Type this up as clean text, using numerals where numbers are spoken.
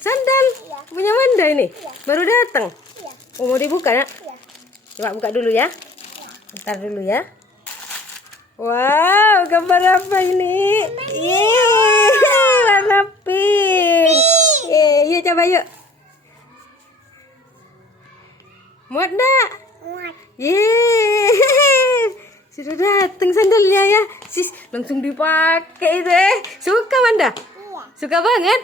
Sandal? Iya. Punya Manda ini? Iya. Baru datang? Iya. Oh, mau dibuka ya? Iya. Coba buka dulu ya. Iya. Ntar dulu ya. Wow, gambar apa ini? Yeay, warna pink. Yuk coba yuk. Muat enggak? Muat. Yeay, sudah datang sandalnya ya. Sis, langsung dipakai itu. Suka Manda? Iya. Suka banget?